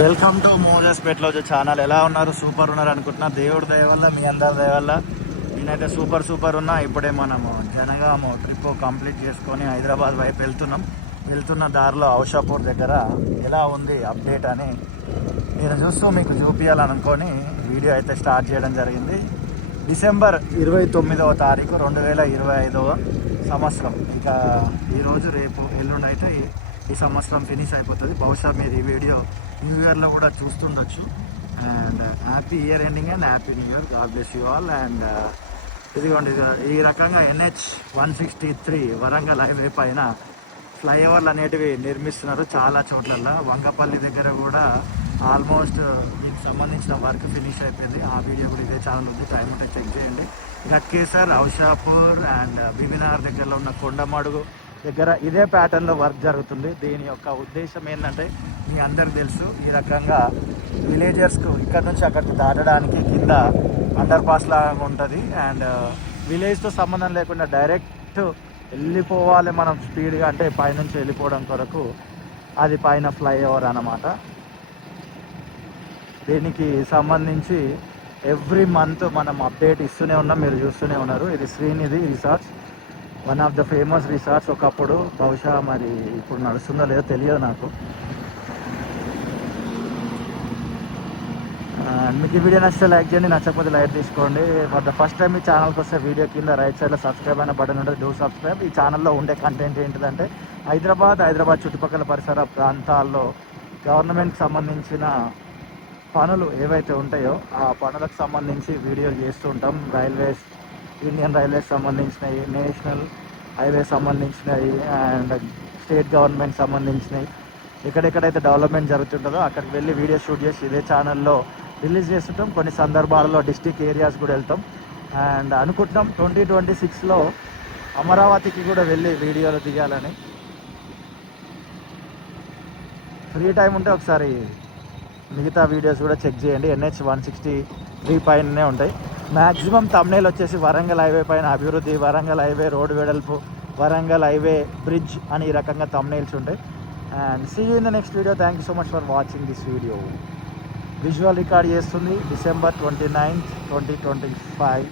Welcome to Moses Petloju channel ఎలా ఉన్నారు? Super ఉన్నారు అనుకుంటున్నా. దేవుడి దయ వల్ల మీ అందరి దయ వల్ల నేనైతే సూపర్ సూపర్ ఉన్నా. ఇప్పుడే మనము జనగాము ట్రిప్ కంప్లీట్ చేసుకొని హైదరాబాద్ వైపు వెళ్తున్నాం. వెళ్తున్న దారిలో ఔషాపూర్ దగ్గర ఎలా ఉంది అప్డేట్ అని నేను చూస్తూ మీకు చూపించాలనుకొని వీడియో అయితే స్టార్ట్ చేయడం జరిగింది. డిసెంబర్ ఇరవై తొమ్మిదవ తారీఖు రెండు వేల ఇరవై ఐదవ సంవత్సరం. ఇంకా ఈరోజు రేపు ఎల్లుండి అయితే ఈ- సంవత్సరం ఫినిష్ అయిపోతుంది. బహుశా మీరు ఈ వీడియో న్యూ ఇయర్లో కూడా చూస్తుండొచ్చు. And happy year ending and happy new year god bless you all and ఇదిగోండి ఇది- ఈ రకంగా NH one sixty three Warangal highway పైన ఫ్లైఓవర్లు అనేటివి నిర్మిస్తున్నారు చాలా చోట్లల్లో. వంగపల్లి దగ్గర కూడా ఆల్మోస్ట్ uh, దీనికి సంబంధించిన వర్క్ ఫినిష్ అయిపోయింది. ఆ వీడియో కూడా ఇదే ఛానల్ ఉంది. టైం ఉంటే చెక్ చేయండి. గట్కేసర్ ఔషాపూర్ అండ్ బిమినార్ uh, దగ్గరలో ఉన్న కొండమడుగు దగ్గర ఇదే ప్యాటర్న్లో వర్క్ జరుగుతుంది. దీని యొక్క ఉద్దేశం ఏంటంటే మీ అందరికి తెలుసు ఈ రకంగా విలేజర్స్కు ఇక్కడ నుంచి అక్కడికి దాటడానికి కింద అండర్ పాస్ లాగా ఉంటుంది. అండ్ విలేజ్తో సంబంధం లేకుండా డైరెక్ట్ వెళ్ళిపోవాలి మనం స్పీడ్గా అంటే పైనుంచి వెళ్ళిపోవడం కొరకు అది పైన ఫ్లైఓవర్ అన్నమాట. దీనికి సంబంధించి ఎవ్రీ మంత్ మనం అప్డేట్ ఇస్తూనే ఉన్నాం. మీరు చూస్తూనే ఉన్నారు. ఇది Srinidhi resorts one of the famous resorts ఒకప్పుడు బహుశా మరి ఇప్పుడు నడుస్తుందో లేదో తెలియదు నాకు. మీకు ఈ వీడియో నచ్చితే లైక్ చేయండి నచ్చకపోతే లైక్ తీసుకోండి. ఫర్ ద ఫస్ట్ టైం ఈ ఛానల్కి వస్తే వీడియో కింద రైట్ సైడ్లో సబ్స్క్రైబ్ అనే బటన్ ఉంటుంది. డూ సబ్స్క్రైబ్ ఈ ఛానల్లో ఉండే కంటెంట్ ఏంటిదంటే హైదరాబాద్ హైదరాబాద్ చుట్టుపక్కల పరిసర ప్రాంతాల్లో గవర్నమెంట్కి సంబంధించిన పనులు ఏవైతే ఉంటాయో ఆ పనులకు సంబంధించి వీడియోలు చేస్తూ ఉంటాం. రైల్వేస్ ఇండియన్ రైల్వేస్ సంబంధించినవి నేషనల్ హైవే సంబంధించినవి అండ్ స్టేట్ గవర్నమెంట్ సంబంధించినవి. ఎక్కడెక్కడైతే డెవలప్మెంట్ జరుగుతుంటుందో అక్కడికి వెళ్ళి వీడియో షూట్ చేసి ఇదే ఛానల్లో రిలీజ్ చేస్తుంటాం. కొన్ని సందర్భాలలో డిస్టిక్ ఏరియాస్ కూడా వెళ్తాం. అండ్ అనుకుంటున్నాం ట్వంటీ ట్వంటీ సిక్స్లో అమరావతికి కూడా వెళ్ళి వీడియోలు దిగాలని. ఫ్రీ టైం ఉంటే ఒకసారి మిగతా వీడియోస్ కూడా చెక్ చేయండి. ఎన్హెచ్ వన్ సిక్స్టీ త్రీ పైననే ఉంటాయి. మ్యాక్సిమం తమ్నేల్ వచ్చేసి వరంగల్ హైవే పైన అభివృద్ధి వరంగల్ హైవే రోడ్ వెడల్పు వరంగల్ హైవే బ్రిడ్జ్ అని ఈ రకంగా తమ్నేల్స్ ఉంటాయి. And see you in the next video thank you so much for watching this video visual record చేస్తుంది December twenty ninth twenty twenty five